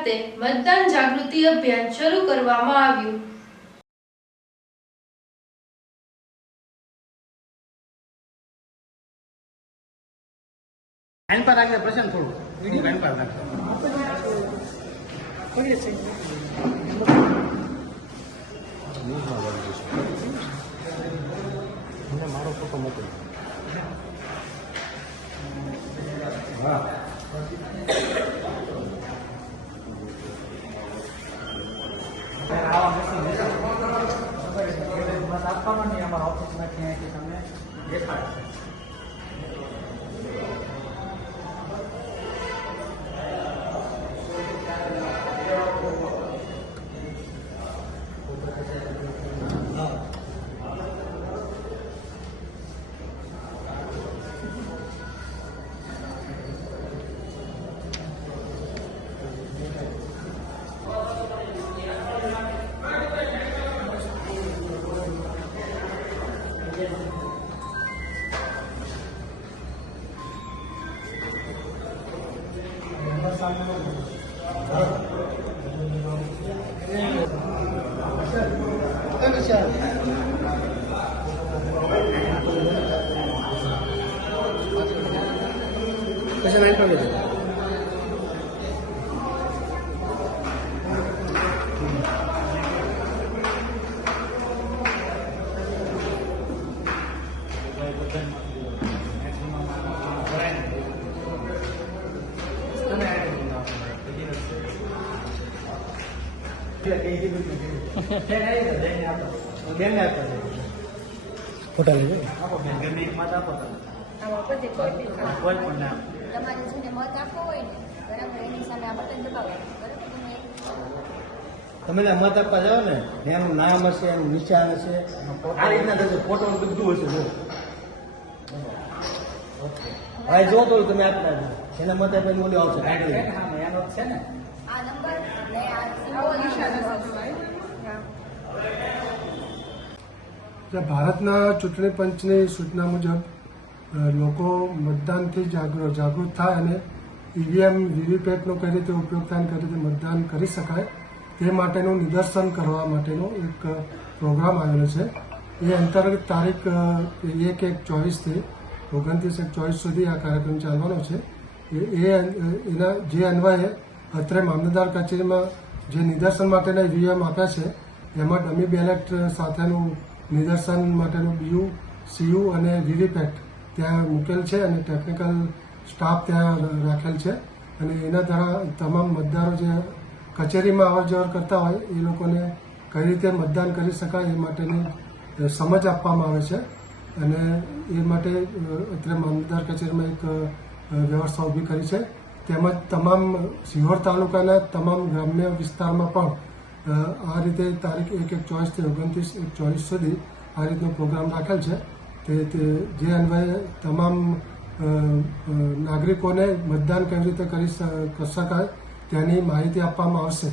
ખાતે મતદાન જાગૃતિ અભિયાન શરૂ કરવામાં આવ્યું। लाइन पर आगे प्रश्न थोड़ा वीडियो लाइन पर मारो फोटो मत हाँ बस आपका मन नहीं हमारा ऑफिस में क्या है कि हमें देखा कैसे लाइन पर फोटा ले તમારે જેને મત આપવો હોય ને બરાબર એની સામે આ બટન દબાવવાનું બરાબર તમે મત આપવા જાઓ ને એનું નામ હશે એનું નિશાન હશે આ રીતના થશે ફોટો બધું હશે જો ભાઈ જો તો તમે આપતા એના મત આપીને બોલી આવશે એનો છે ને આ નંબર ને આ સિમ્બોલ નિશાન ભારતના ચૂંટણી પંચની સૂચના મુજબ લોકો મતદાનથી જાગૃત થાય અને ઈવીએમ વીવીપેટનો કઈ રીતે ઉપયોગ થાય કઈ રીતે મતદાન કરી શકાય તે માટેનું નિદર્શન કરવા માટેનો એક પ્રોગ્રામ આવેલો છે। એ અંતર્ગત તારીખ 1/1/24થી 29/1/24 સુધી આ કાર્યક્રમ ચાલવાનો છે। એના જે અન્વયે અત્રે મામલતદાર કચેરીમાં જે નિદર્શન માટેના ઈવીએમ આપ્યા છે એમાં ડમી બેલેટ સાથેનું નિદર્શન માટેનું બીયુ સીયુ અને વીવીપેટ ત્યાં મૂકેલ છે અને ટેકનિકલ સ્ટાફ ત્યાં રાખેલ છે અને એના દ્વારા તમામ મતદારો જે કચેરીમાં અવર જવર કરતા હોય એ લોકોને કઈ રીતે મતદાન કરી શકાય એ માટેની સમજ આપવામાં આવે છે અને એ માટે અત્રે મામલતદાર કચેરીમાં એક વ્યવસ્થા ઊભી કરી છે। તેમજ તમામ સિહોર તાલુકાના તમામ ગ્રામ્ય વિસ્તારમાં પણ આ રીતે તારીખ 1/1/24થી 29/1/24 સુધી આ રીતનો પ્રોગ્રામ રાખેલ છે। તે જે અન્વયે તમામ નાગરિકોને મતદાન કેવી રીતે કરી શકાય તેની માહિતી આપવામાં આવશે।